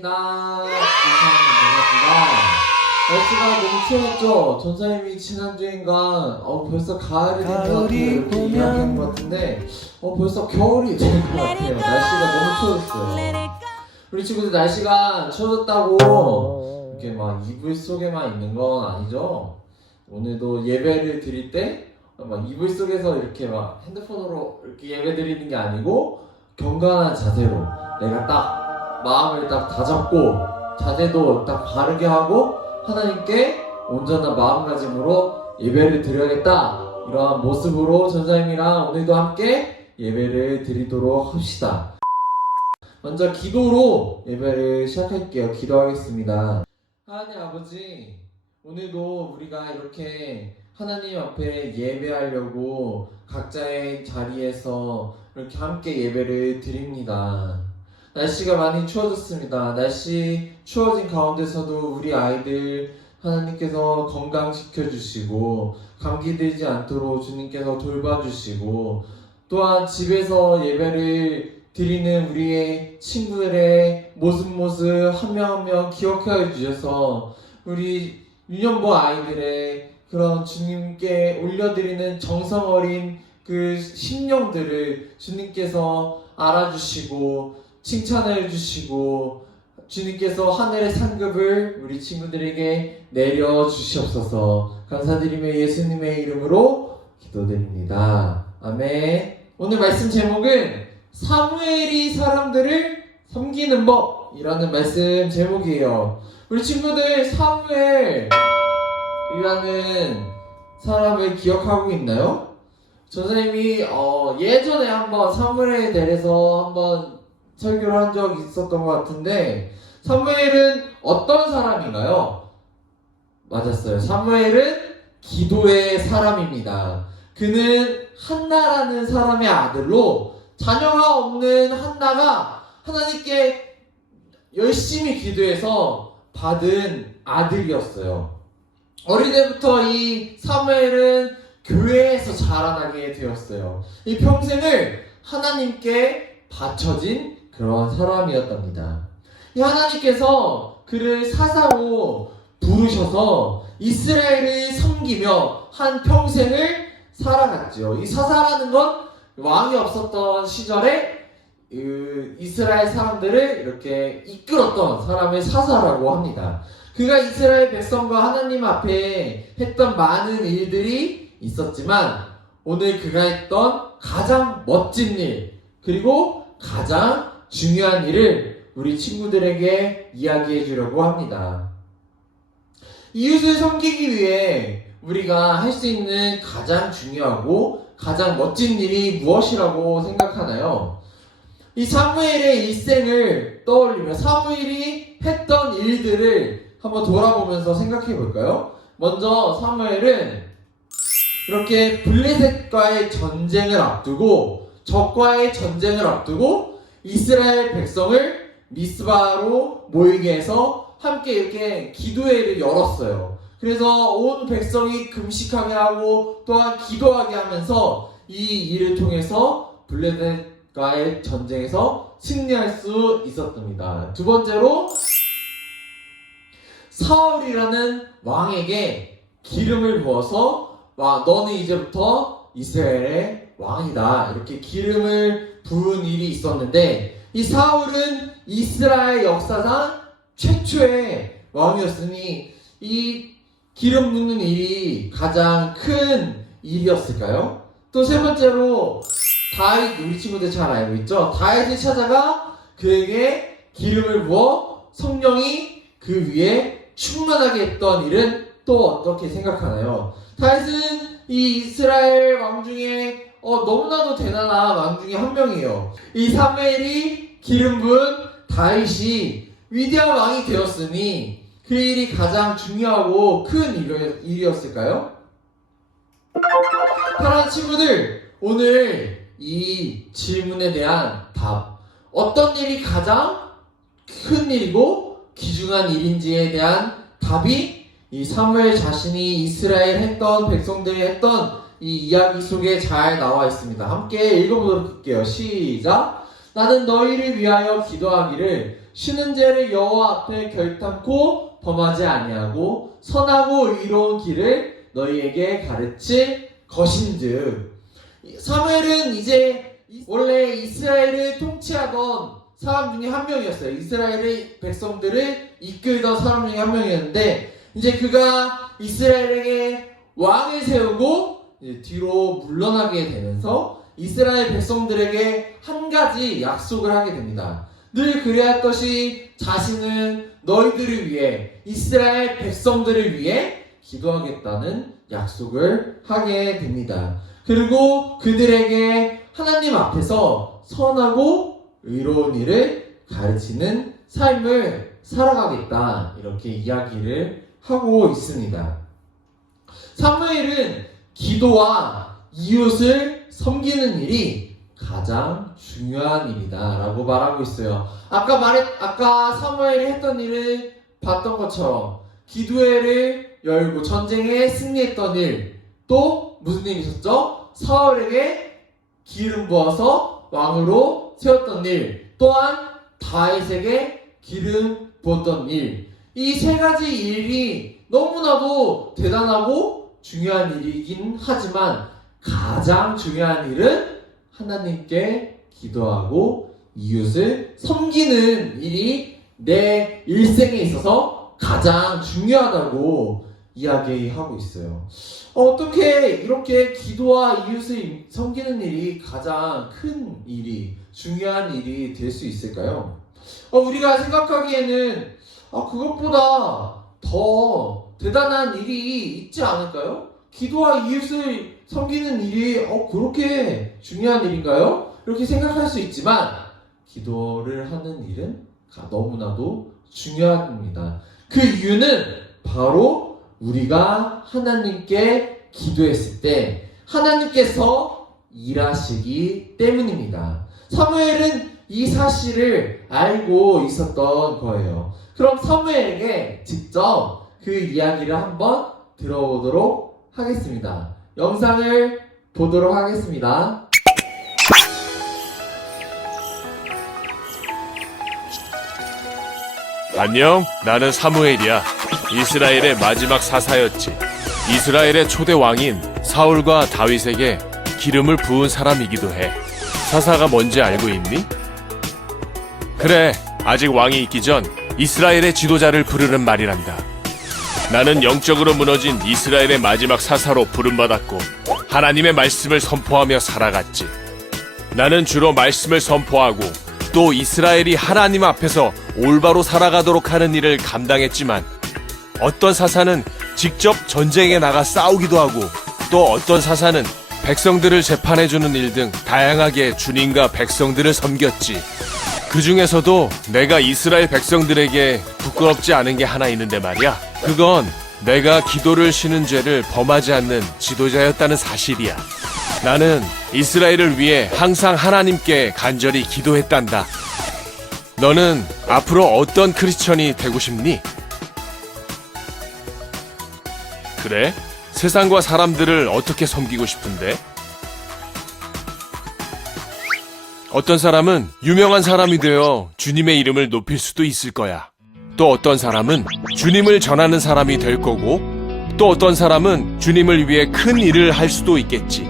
반갑습니다. 날씨가 너무 추웠죠? 전사님이 지난주인가 벌써 가을이 된 것 같아요. 이렇게 이야기한 것 같은데 벌써 겨울이 된 것 같아요. 날씨가 너무 추워졌어요. 우리 친구들 날씨가 추워졌다고 이렇게 막 이불 속에만 있는 건 아니죠? 오늘도 예배를 드릴 때 막 이불 속에서 이렇게 막 핸드폰으로 이렇게 예배 드리는 게 아니고 경건한 자세로 내가 딱 마음을 딱 다잡고 자세도 딱 바르게 하고 하나님께 온전한 마음가짐으로 예배를 드려야겠다, 이러한 모습으로 전사님이랑 오늘도 함께 예배를 드리도록 합시다. 먼저 기도로 예배를 시작할게요. 기도하겠습니다. 하나님 아버지, 오늘도 우리가 이렇게 하나님 앞에 예배하려고 각자의 자리에서 이렇게 함께 예배를 드립니다. 날씨가 많이 추워졌습니다. 날씨 추워진 가운데서도 우리 아이들 하나님께서 건강시켜주시고 감기 들지 않도록 주님께서 돌봐주시고, 또한 집에서 예배를 드리는 우리의 친구들의 모습 한 명 한 명 기억해 주셔서 우리 유년부 아이들의 그런 주님께 올려드리는 정성 어린 그 심령들을 주님께서 알아주시고 칭찬해 주시고 주님께서 하늘의 상급을 우리 친구들에게 내려주시옵소서. 감사드리며 예수님의 이름으로 기도드립니다. 아멘. 오늘 말씀 제목은 사무엘이 사람들을 섬기는 법이라는 말씀 제목이에요. 우리 친구들 사무엘이라는 사람을 기억하고 있나요? 전사님이 예전에 한번 사무엘에 대해서 한번 설교를 한 적이 있었던 것 같은데, 사무엘은 어떤 사람인가요? 맞았어요. 사무엘은 기도의 사람입니다. 그는 한나라는 사람의 아들로 자녀가 없는 한나가 하나님께 열심히 기도해서 받은 아들이었어요. 어린애부터 이 사무엘은 교회에서 자라나게 되었어요. 이 평생을 하나님께 바쳐진 그런 사람이었답니다. 이 하나님께서 그를 사사로 부르셔서 이스라엘을 섬기며 한 평생을 살아갔죠. 이 사사라는 건 왕이 없었던 시절에 이스라엘 사람들을 이렇게 이끌었던 사람을 사사라고 합니다. 그가 이스라엘 백성과 하나님 앞에 했던 많은 일들이 있었지만 오늘 그가 했던 가장 멋진 일, 그리고 가장 중요한 일을 우리 친구들에게 이야기해 주려고 합니다. 이웃을 섬기기 위해 우리가 할 수 있는 가장 중요하고 가장 멋진 일이 무엇이라고 생각하나요? 이 사무엘의 일생을 떠올리며 사무엘이 했던 일들을 한번 돌아보면서 생각해 볼까요? 먼저 사무엘은 이렇게 블레셋과의 전쟁을 앞두고, 적과의 전쟁을 앞두고 이스라엘 백성을 미스바로 모이게 해서 함께 이렇게 기도회를 열었어요. 그래서 온 백성이 금식하게 하고 또한 기도하게 하면서 이 일을 통해서 블레셋과의 전쟁에서 승리할 수 있었답니다. 두 번째로, 사울이라는 왕에게 기름을 부어서 너는 이제부터 이스라엘의 왕이다, 이렇게 기름을 부은 일이 있었는데, 이 사울은 이스라엘 역사상 최초의 왕이었으니 이 기름 붓는 일이 가장 큰 일이었을까요? 또 세 번째로, 다윗, 우리 친구들 잘 알고 있죠? 다윗을 찾아가 그에게 기름을 부어 성령이 그 위에 충만하게 했던 일은 또 어떻게 생각하나요? 다윗은 이 이스라엘 왕 중에 너무나도 대단한 왕 중에 한 명이에요. 이 사무엘이 기름 부은 다윗이 위대한 왕이 되었으니 그 일이 가장 중요하고 큰 일이었을까요? 사랑하는 친구들, 오늘 이 질문에 대한 답, 어떤 일이 가장 큰 일이고 귀중한 일인지에 대한 답이 이 사무엘 자신이 이스라엘 했던, 백성들이 했던 이 이야기 속에 잘 나와 있습니다. 함께 읽어보도록 할게요. 시작! 나는 너희를 위하여 기도하기를 쉬는 죄를 여호와 앞에 결탄코 범하지 아니하고 선하고 의로운 길을 너희에게 가르칠 것인즉. 사무엘은 이제 원래 이스라엘을 통치하던 사람 중에 한 명이었어요. 이스라엘의 백성들을 이끌던 사람 중에 한 명이었는데, 이제 그가 이스라엘에게 왕을 세우고 이제 뒤로 물러나게 되면서 이스라엘 백성들에게 한 가지 약속을 하게 됩니다. 늘 그래왔듯이 자신은 너희들을 위해, 이스라엘 백성들을 위해 기도하겠다는 약속을 하게 됩니다. 그리고 그들에게 하나님 앞에서 선하고 의로운 일을 가르치는 삶을 살아가겠다, 이렇게 이야기를 하고 있습니다. 사무엘은 기도와 이웃을 섬기는 일이 가장 중요한 일이다 라고 말하고 있어요. 아까 사무엘이 했던 일을 봤던 것처럼 기도회를 열고 전쟁에 승리했던 일, 또 무슨 일이 있었죠? 사울에게 기름 부어서 왕으로 세웠던 일, 또한 다윗에게 기름 부었던 일, 이 세 가지 일이 너무나도 대단하고 중요한 일이긴 하지만 가장 중요한 일은 하나님께 기도하고 이웃을 섬기는 일이 내 일생에 있어서 가장 중요하다고 이야기하고 있어요. 어떻게 이렇게 기도와 이웃을 섬기는 일이 가장 큰 일이, 중요한 일이 될 수 있을까요? 우리가 생각하기에는 그것보다 더 대단한 일이 있지 않을까요? 기도와 이웃을 섬기는 일이 그렇게 중요한 일인가요? 이렇게 생각할 수 있지만 기도를 하는 일은 너무나도 중요합니다. 그 이유는 바로 우리가 하나님께 기도했을 때 하나님께서 일하시기 때문입니다. 사무엘은 이 사실을 알고 있었던 거예요. 그럼 사무엘에게 직접 그 이야기를 한번 들어보도록 하겠습니다. 영상을 보도록 하겠습니다. 안녕, 나는 사무엘이야. 이스라엘의 마지막 사사였지. 이스라엘의 초대 왕인 사울과 다윗에게 기름을 부은 사람이기도 해. 사사가 뭔지 알고 있니? 그래, 아직 왕이 있기 전 이스라엘의 지도자를 부르는 말이란다. 나는 영적으로 무너진 이스라엘의 마지막 사사로 부름받았고 하나님의 말씀을 선포하며 살아갔지. 나는 주로 말씀을 선포하고 또 이스라엘이 하나님 앞에서 올바로 살아가도록 하는 일을 감당했지만 어떤 사사는 직접 전쟁에 나가 싸우기도 하고 또 어떤 사사는 백성들을 재판해주는 일 등 다양하게 주님과 백성들을 섬겼지. 그 중에서도 내가 이스라엘 백성들에게 부끄럽지 않은 게 하나 있는데 말이야. 그건 내가 기도를 쉬는 죄를 범하지 않는 지도자였다는 사실이야. 나는 이스라엘을 위해 항상 하나님께 간절히 기도했단다. 너는 앞으로 어떤 크리스천이 되고 싶니? 그래? 세상과 사람들을 어떻게 섬기고 싶은데? 어떤 사람은 유명한 사람이 되어 주님의 이름을 높일 수도 있을 거야. 또 어떤 사람은 주님을 전하는 사람이 될 거고, 또 어떤 사람은 주님을 위해 큰 일을 할 수도 있겠지.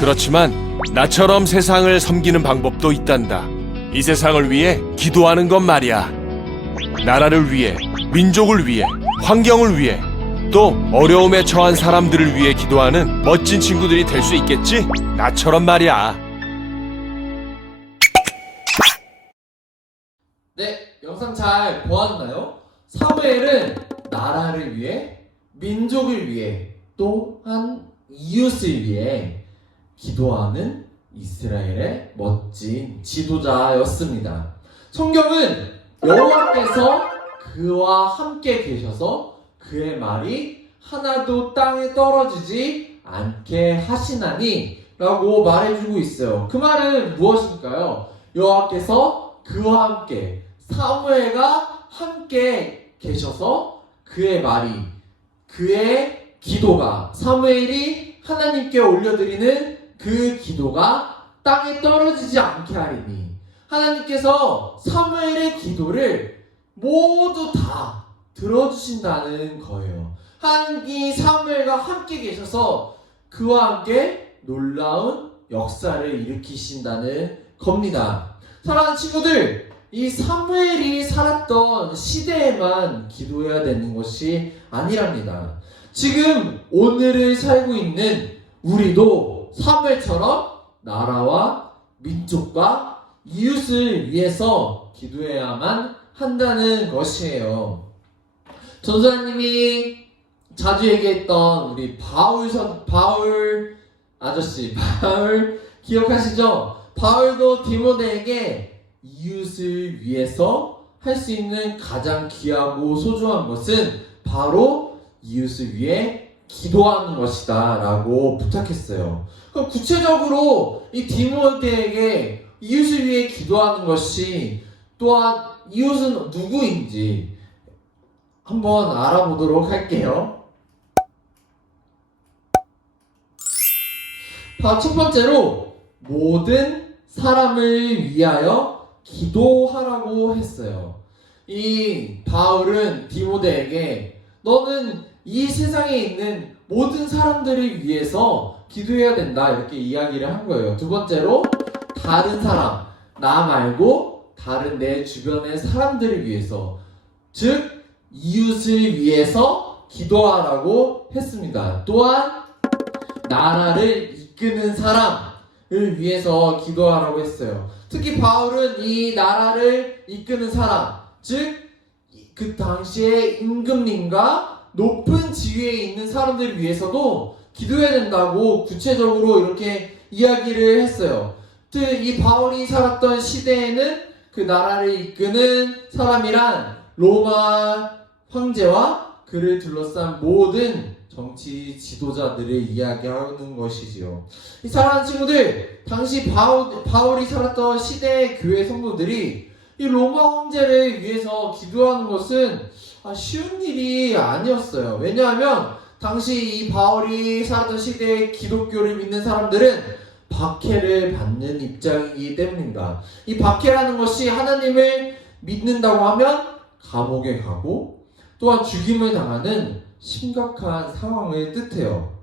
그렇지만 나처럼 세상을 섬기는 방법도 있단다. 이 세상을 위해 기도하는 것 말이야. 나라를 위해, 민족을 위해, 환경을 위해, 또 어려움에 처한 사람들을 위해 기도하는 멋진 친구들이 될 수 있겠지? 나처럼 말이야. 네, 영상 잘 보았나요? 사무엘은 나라를 위해, 민족을 위해, 또한 이웃을 위해 기도하는 이스라엘의 멋진 지도자였습니다. 성경은 여호와께서 그와 함께 계셔서 그의 말이 하나도 땅에 떨어지지 않게 하시나니 라고 말해주고 있어요. 그 말은 무엇일까요? 여호와께서 그와 함께, 사무엘과 함께 계셔서 그의 말이, 그의 기도가, 사무엘이 하나님께 올려드리는 그 기도가 땅에 떨어지지 않게 하리니, 하나님께서 사무엘의 기도를 모두 다 들어주신다는 거예요. 하나님이 사무엘과 함께 계셔서 그와 함께 놀라운 역사를 일으키신다는 겁니다. 사랑하는 친구들, 이 사무엘이 살았던 시대에만 기도해야 되는 것이 아니랍니다. 지금 오늘을 살고 있는 우리도 사무엘처럼 나라와 민족과 이웃을 위해서 기도해야만 한다는 것이에요. 전도사님이 자주 얘기했던 우리 바울 아저씨, 바울 기억하시죠? 바울도 디모데에게 이웃을 위해서 할 수 있는 가장 귀하고 소중한 것은 바로 이웃을 위해 기도하는 것이다 라고 부탁했어요. 그럼 구체적으로 이 디모데에게 이웃을 위해 기도하는 것이 또한 이웃은 누구인지 한번 알아보도록 할게요. 첫 번째로 모든 사람을 위하여 기도하라고 했어요. 이 바울은 디모데에게 너는 이 세상에 있는 모든 사람들을 위해서 기도해야 된다 이렇게 이야기를 한 거예요. 두 번째로 다른 사람, 나 말고 다른 내 주변의 사람들을 위해서, 즉 이웃을 위해서 기도하라고 했습니다. 또한 나라를 이끄는 사람을 위해서 기도하라고 했어요. 특히 바울은 이 나라를 이끄는 사람, 즉 그 당시에 임금님과 높은 지위에 있는 사람들을 위해서도 기도해야 된다고 구체적으로 이렇게 이야기를 했어요. 이 바울이 살았던 시대에는 그 나라를 이끄는 사람이란 로마 황제와 그를 둘러싼 모든 정치 지도자들을 이야기하는 것이지요. 이 사랑하는 친구들, 당시 바울이 살았던 시대의 교회 성도들이 이 로마 황제를 위해서 기도하는 것은 쉬운 일이 아니었어요. 왜냐하면 당시 이 바울이 살았던 시대의 기독교를 믿는 사람들은 박해를 받는 입장이기 때문입니다. 이 박해라는 것이 하나님을 믿는다고 하면 감옥에 가고 또한 죽임을 당하는 심각한 상황을 뜻해요.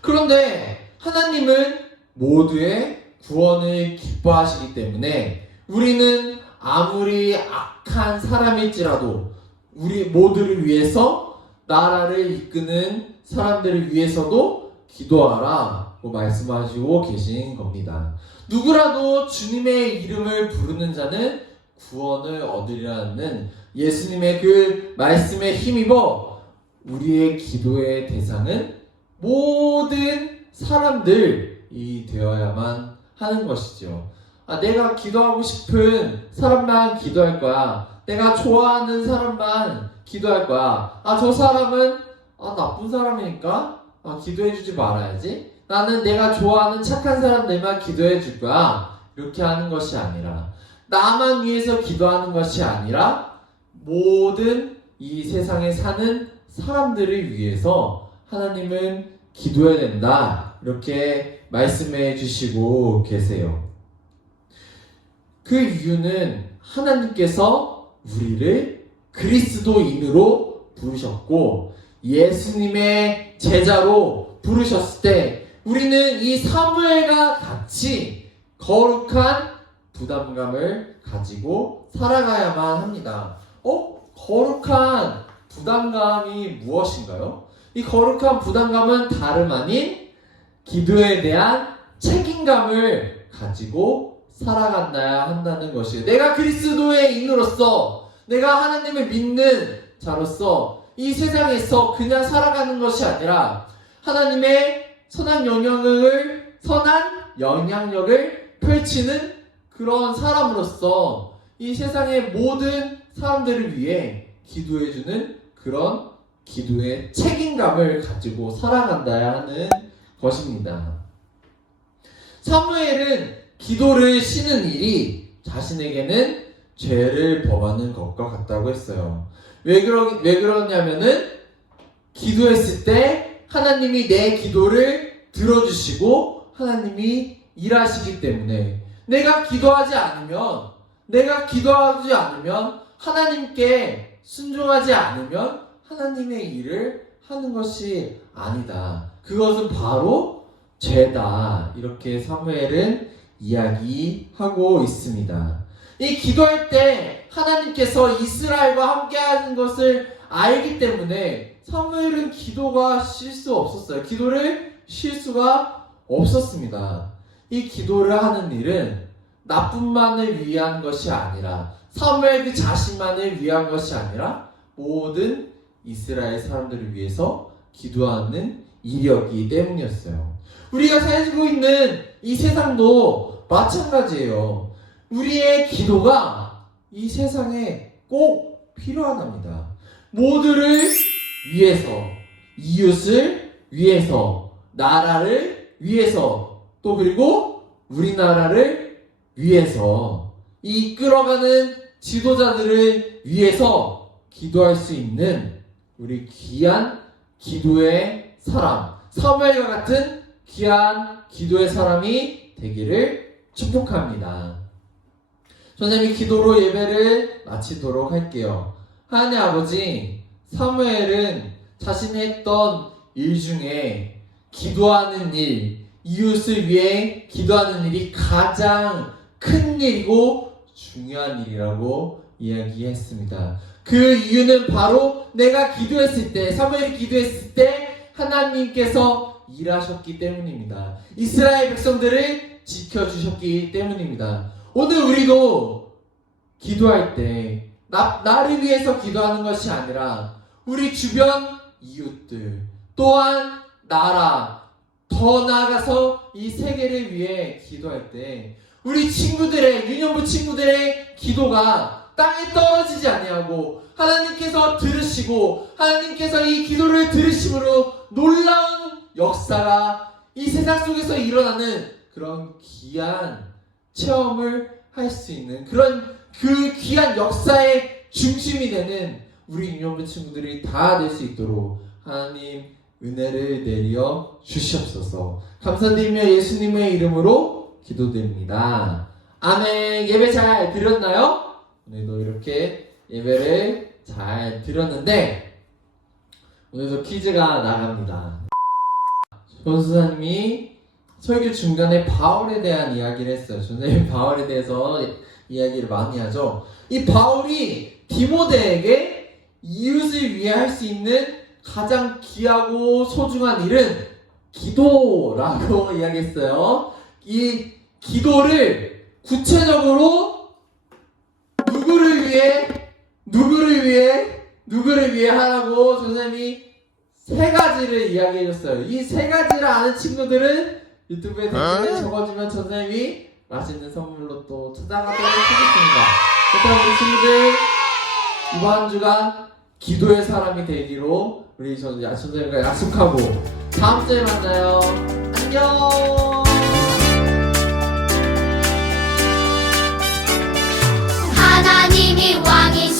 그런데 하나님은 모두의 구원을 기뻐하시기 때문에 우리는 아무리 악한 사람일지라도 우리 모두를 위해서, 나라를 이끄는 사람들을 위해서도 기도하라고 말씀하시고 계신 겁니다. 누구라도 주님의 이름을 부르는 자는 구원을 얻으리라는 예수님의 그 말씀에 힘입어 우리의 기도의 대상은 모든 사람들이 되어야만 하는 것이죠. 내가 기도하고 싶은 사람만 기도할 거야. 내가 좋아하는 사람만 기도할 거야. 저 사람은 나쁜 사람이니까 기도해주지 말아야지. 나는 내가 좋아하는 착한 사람들만 기도해 줄 거야. 이렇게 하는 것이 아니라, 나만 위해서 기도하는 것이 아니라 모든 이 세상에 사는 사람들을 위해서 하나님은 기도해야 된다. 이렇게 말씀해 주시고 계세요. 그 이유는 하나님께서 우리를 그리스도인으로 부르셨고 예수님의 제자로 부르셨을 때 우리는 이 사무엘과 같이 거룩한 부담감을 가지고 살아가야만 합니다. 거룩한 부담감이 무엇인가요? 이 거룩한 부담감은 다름 아닌 기도에 대한 책임감을 가지고 살아간다야 한다는 것이에요. 내가 그리스도의 인으로서, 내가 하나님을 믿는 자로서 이 세상에서 그냥 살아가는 것이 아니라 하나님의 선한 영향력을 펼치는 그런 사람으로서 이 세상의 모든 사람들을 위해 기도해주는 그런 기도의 책임감을 가지고 살아간다야 하는 것입니다. 사무엘은 기도를 쉬는 일이 자신에게는 죄를 범하는 것과 같다고 했어요. 왜 그러냐면은 기도했을 때 하나님이 내 기도를 들어주시고 하나님이 일하시기 때문에, 내가 기도하지 않으면 하나님께 순종하지 않으면 하나님의 일을 하는 것이 아니다. 그것은 바로 죄다. 이렇게 사무엘은 이야기하고 있습니다. 이 기도할 때 하나님께서 이스라엘과 함께하는 것을 알기 때문에 사무엘은 기도가 쉴 수 없었어요. 기도를 쉴 수가 없었습니다. 이 기도를 하는 일은 나뿐만을 위한 것이 아니라 사무엘 그 자신만을 위한 것이 아니라 모든 이스라엘 사람들을 위해서 기도하는 일이었기 때문이었어요. 우리가 살고 있는 이 세상도 마찬가지예요. 우리의 기도가 이 세상에 꼭 필요하답니다. 모두를 위해서, 이웃을 위해서, 나라를 위해서, 또 그리고 우리나라를 위해서, 이 끌어가는 지도자들을 위해서 기도할 수 있는 우리 귀한 기도의 사람, 사무엘과 같은 귀한 기도의 사람이 되기를 축복합니다. 선생님이 기도로 예배를 마치도록 할게요. 하나님 아버지, 사무엘은 자신이 했던 일 중에 기도하는 일, 이웃을 위해 기도하는 일이 가장 큰 일이고 중요한 일이라고 이야기했습니다. 그 이유는 바로 내가 기도했을 때, 사무엘이 기도했을 때 하나님께서 일하셨기 때문입니다. 이스라엘 백성들을 지켜주셨기 때문입니다. 오늘 우리도 기도할 때 나를 위해서 기도하는 것이 아니라 우리 주변 이웃들, 또한 나라, 더 나아가서 이 세계를 위해 기도할 때 우리 친구들의, 유년부 친구들의 기도가 땅에 떨어지지 아니하고 하나님께서 들으시고 하나님께서 이 기도를 들으심으로 놀라운 역사가 이 세상 속에서 일어나는 그런 귀한 체험을 할 수 있는 그런 그 귀한 역사의 중심이 되는 우리 유년부 친구들이 다 될 수 있도록 하나님 은혜를 내려 주시옵소서. 감사드리며 예수님의 이름으로 기도드립니다. 아멘. 예배 잘 드렸나요? 오늘도 이렇게 예배를 잘 드렸는데 오늘도 퀴즈가 나갑니다. 전수사님이 설교 중간에 바울에 대한 이야기를 했어요. 선생님 바울에 대해서 이야기를 많이 하죠. 이 바울이 디모데에게 이웃을 위해 할 수 있는 가장 귀하고 소중한 일은 기도라고 이야기했어요. 이 기도를 구체적으로 누구를 위해 하라고 선생님이 세 가지를 이야기해줬어요. 이 세 가지를 아는 친구들은 유튜브에 댓글에 적어주면 선생님이 맛있는 선물로 또 찾아가도록 하겠습니다. 그렇다면 우리 친구들 이번 한 주간 기도의 사람이 되기로 우리 선생님과 약속하고 다음 주에 만나요. 안녕. 하나님이 왕이시